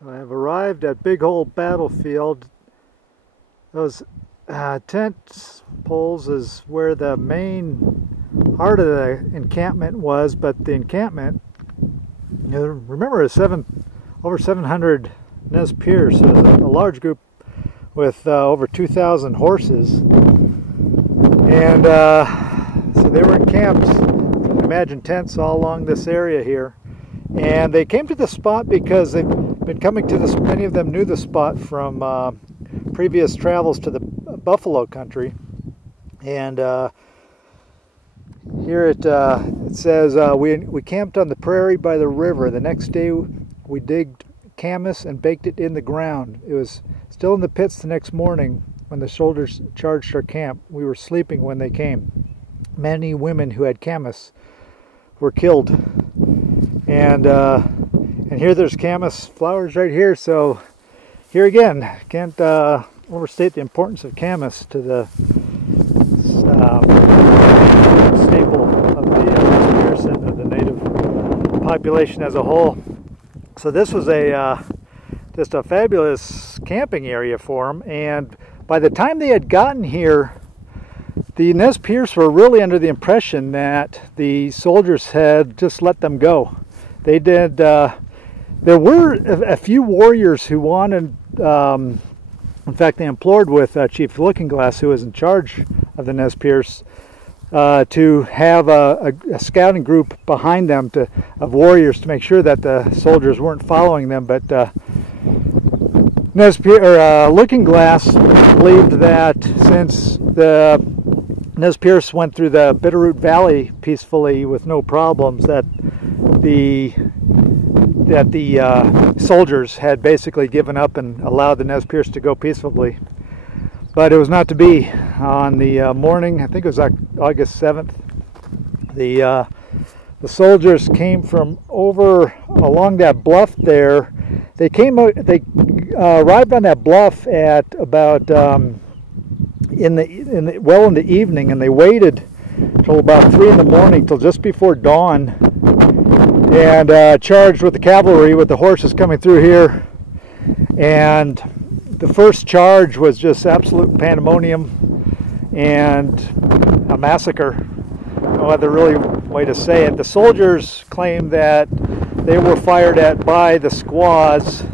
So I have arrived at Big Hole Battlefield. Those tent poles is where the main heart of the encampment was, but the encampment, remember, it's over 700 Nez Perce, so it was a large group with over 2,000 horses, and so they were encamped. You can imagine tents all along this area here, and they came to the spot because they've been coming to this. Many of them knew the spot from previous travels to the buffalo country, and here it says we camped on the prairie by the river. The next day we digged camas and baked it in the ground. It was still in the pits the next morning when the soldiers charged our camp. We were sleeping when they came. Many women who had camas were killed, and here there's camas flowers right here. So here again, can't overstate the importance of camas to the staple of the Nez Perce and of the native population as a whole. So this was just a fabulous camping area for them, and by the time they had gotten here, the Nez Perce were really under the impression that the soldiers had just let them go. They did. There were a few warriors who wanted. In fact, they implored with Chief Lookinglass, who was in charge of the Nez Perce, to have a scouting group behind them of warriors to make sure that the soldiers weren't following them. But Lookinglass believed that since the Nez Perce went through the Bitterroot Valley peacefully with no problems, that the soldiers had basically given up and allowed the Nez Perce to go peacefully. But it was not to be. On the morning, I think it was August 7th, the soldiers came from over along that bluff there. They arrived on that bluff at about in the evening, and they waited till about 3 in the morning, till just before dawn, and charged with the cavalry, with the horses coming through here. And the first charge was just absolute pandemonium and a massacre. No other really way to say it. The soldiers claimed that they were fired at by the squaws,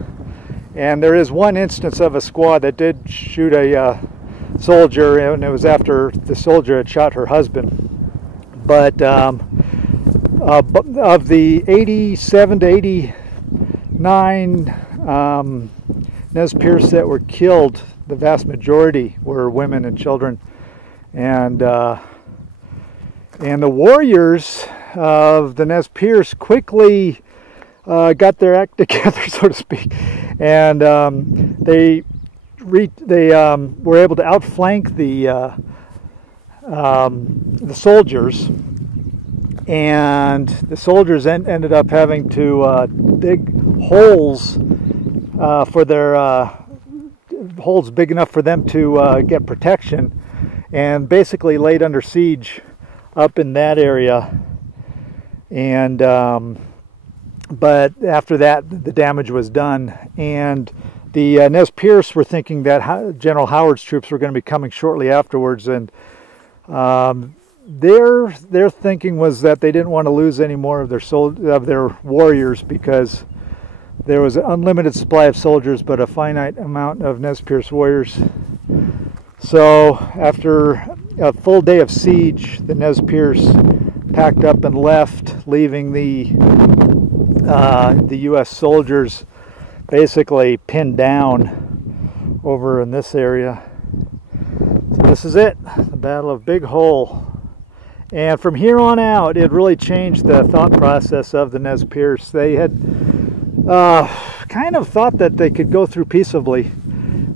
and there is one instance of a squaw that did shoot a soldier, and it was after the soldier had shot her husband. But of the 87 to 89 Nez Perce that were killed, the vast majority were women and children, and the warriors of the Nez Perce quickly got their act together, so to speak, and they were able to outflank the soldiers, and the soldiers ended up having to dig holes for their holes big enough for them to get protection, and basically laid under siege up in that area. And but after that, the damage was done, and the Nez Perce were thinking that General Howard's troops were going to be coming shortly afterwards, and their thinking was that they didn't want to lose any more of their warriors, because there was an unlimited supply of soldiers, but a finite amount of Nez Perce warriors. So after a full day of siege, the Nez Perce packed up and left, leaving the U.S. soldiers basically pinned down over in this area. So this is it, the Battle of Big Hole. And from here on out, it really changed the thought process of the Nez Perce. They had kind of thought that they could go through peaceably,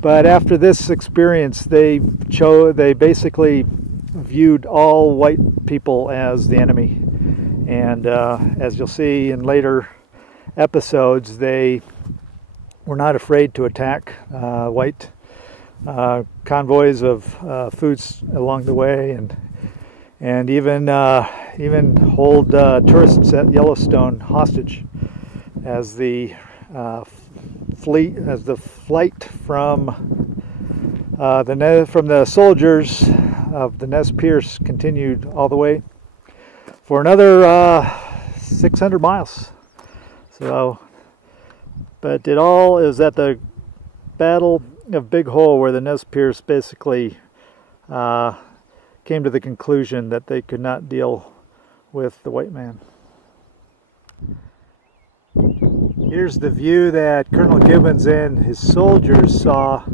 but after this experience, they basically viewed all white people as the enemy. And as you'll see in later episodes, they were not afraid to attack white convoys of foods along the way, and even hold tourists at Yellowstone hostage as the flight from the soldiers of the Nez Perce continued all the way for another 600 miles. So, but it all is at the Battle of Big Hole, where the Nez Perce basically came to the conclusion that they could not deal with the white man. Here's the view that Colonel Gibbons and his soldiers saw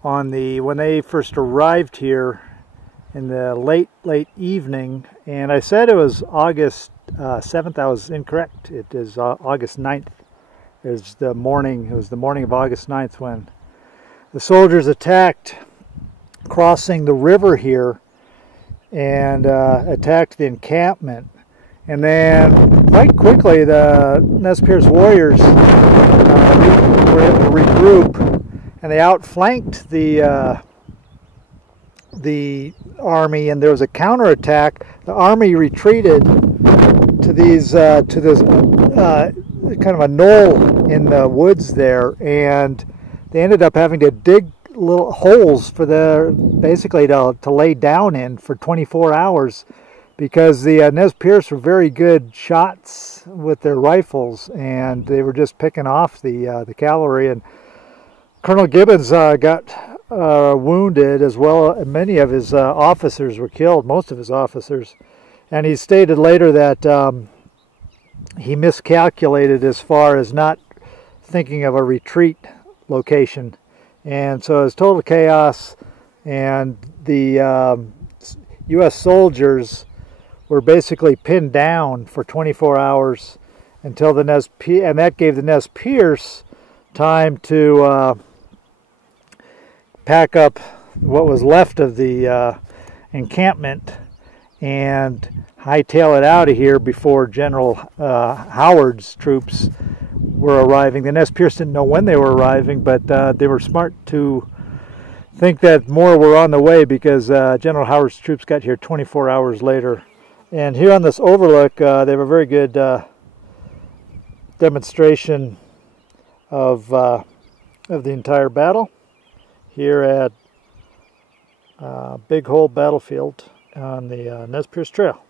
when they first arrived here in the late evening. And I said it was August 7th. I was incorrect. It is August 9th. It was the morning of August 9th when the soldiers attacked, crossing the river here, and attacked the encampment. And then quite quickly the Nez Perce warriors were able to regroup, and they outflanked the army, and there was a counterattack. The army retreated to this kind of a knoll in the woods there, and they ended up having to dig little holes for basically to lay down in for 24 hours, because the Nez Perce were very good shots with their rifles, and they were just picking off the cavalry. And Colonel Gibbons got wounded as well. Many of his officers were killed, most of his officers. And he stated later that he miscalculated as far as not thinking of a retreat location. And so it was total chaos, and the U.S. soldiers were basically pinned down for 24 hours until the and that gave the Nez Perce time to pack up what was left of the encampment and hightail it out of here before General Howard's troops were arriving. The Nez Perce didn't know when they were arriving, but they were smart to think that more were on the way, because General Howard's troops got here 24 hours later. And here on this overlook, they have a very good demonstration of the entire battle here at Big Hole Battlefield on the Nez Perce Trail.